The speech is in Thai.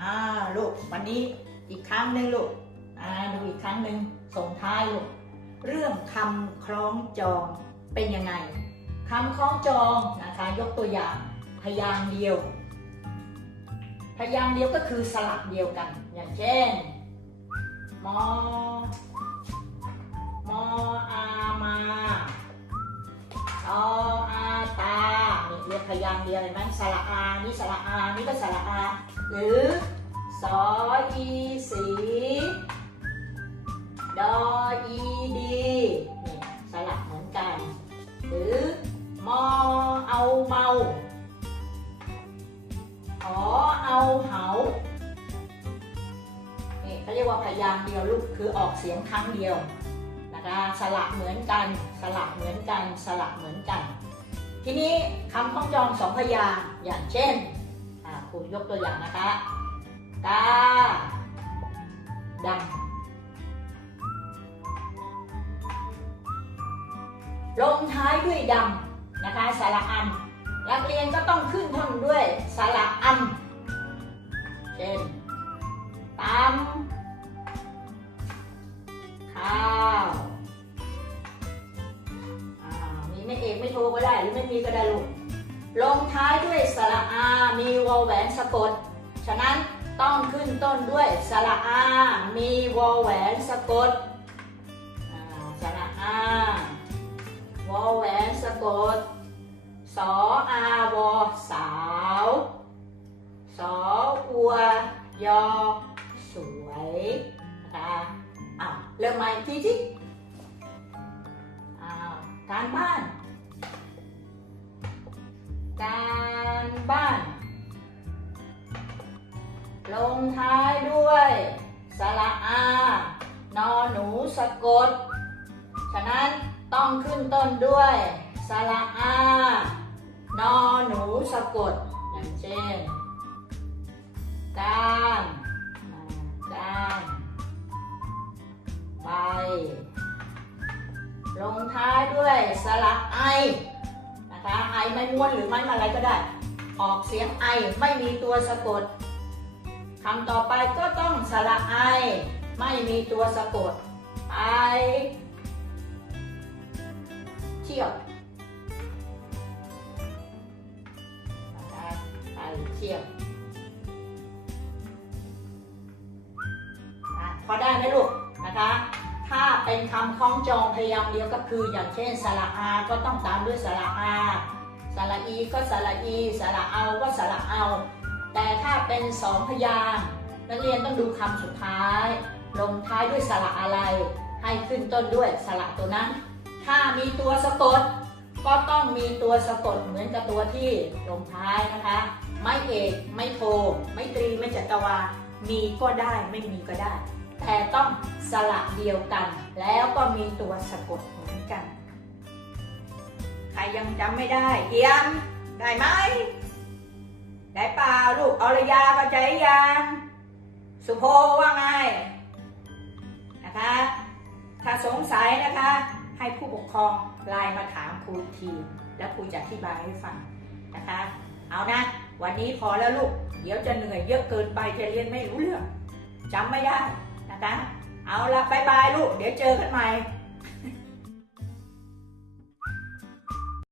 อ่าลูกวันนี้อีกครั้งหนึ่งลูกอ่าดูอีกครั้งหนึ่งส่งท้ายลูกเรื่องคำคล้องจองเป็นยังไงคำคล้องจองนะคะยกตัวอย่างพยางค์เดียว พยางค์เดียวก็คือสลับเดียวกัน อย่างเช่นมอ กางเดียวเห็นไหมสระอา นี่สระอา นี่ก็สระอา หรือสออีสีดออีดีนี่สลับเหมือนกัน หรือมอเอาเมาหอเอาเหานี่เขาเรียกว่าพยางค์เดียวลูกคือออกเสียงครั้งเดียวนะคะสลับเหมือนกันสลับเหมือนกันสลับเหมือนกัน ทีนี้คำพ้องจองสองพยางอย่างเช่นครูยกตัวอย่างนะคะกาดำลงท้ายด้วยดำนะคะสระอันนักเรียนก็ต้องขึ้นท่อนด้วยสระอันเช่นตำ ไม่เอกไม่โทรก็ได้หรือไม่มีก็ได้ลูกลงท้ายด้วยสระอา มีวอลแหวนสะกด ฉะนั้นต้องขึ้นต้นด้วยสระอา มีวอลแหวนสะกดสระอาวอลแหวนสะกด สออาวอสาว สออัวยอสวยนะคะอ้าวเริ่มใหม่ทีที่อ้าวการบ้าน การบ้าน ลงท้ายด้วย สระอา นอหนูสะกด ฉะนั้นต้องขึ้นต้นด้วย สระอา นอหนูสะกด อย่างเช่น การการไป ลงท้ายด้วยสระไอ นะคะไอไม่ม้วนหรือไม่อะไรก็ได้ ออกเสียงไอไม่มีตัวสะกดคำต่อไปก็ต้องสระไอ ไม่มีตัวสะกดไอเที่ยวไอเที่ยวพอได้ไหมลูกนะคะ เป็นคำคล้องจองพยางค์เดียวก็คือ อย่างเช่นสระอา ก็ต้องตามด้วยสระอาสระอีก็สระอีสระเอาก็สระเอา แต่ถ้าเป็นสองพยางค์นักเรียนต้องดูคำสุดท้าย ลงท้ายด้วยสระอะไร ให้ขึ้นต้นด้วยสระตัวนั้น ถ้ามีตัวสะกด ก็ต้องมีตัวสะกดเหมือนกับตัวที่ลงท้ายนะคะ ไม่เอก ไม่โท ไม่ตรี ไม่จัตวา มีก็ได้ ไม่มีก็ได้ แต่ต้องสระเดียวกัน แล้วก็มีตัวสะกดเหมือนกัน ใครยังจำไม่ได้ เอียม ได้ไหม ได้เปล่าลูกอรยาเข้าใจยังสุโพว่าไงนะคะ ถ้าสงสัยนะคะ ให้ผู้ปกครองไลน์มาถามครูอีกที แล้วครูจะอธิบายให้ฟังนะคะ เอานะ วันนี้พอแล้วลูก เดี๋ยวจะเหนื่อยเยอะเกินไปจะเรียนไม่รู้เรื่องจำไม่ได้ นะคะ เอาละบายบายลูก เดี๋ยวเจอกันใหม่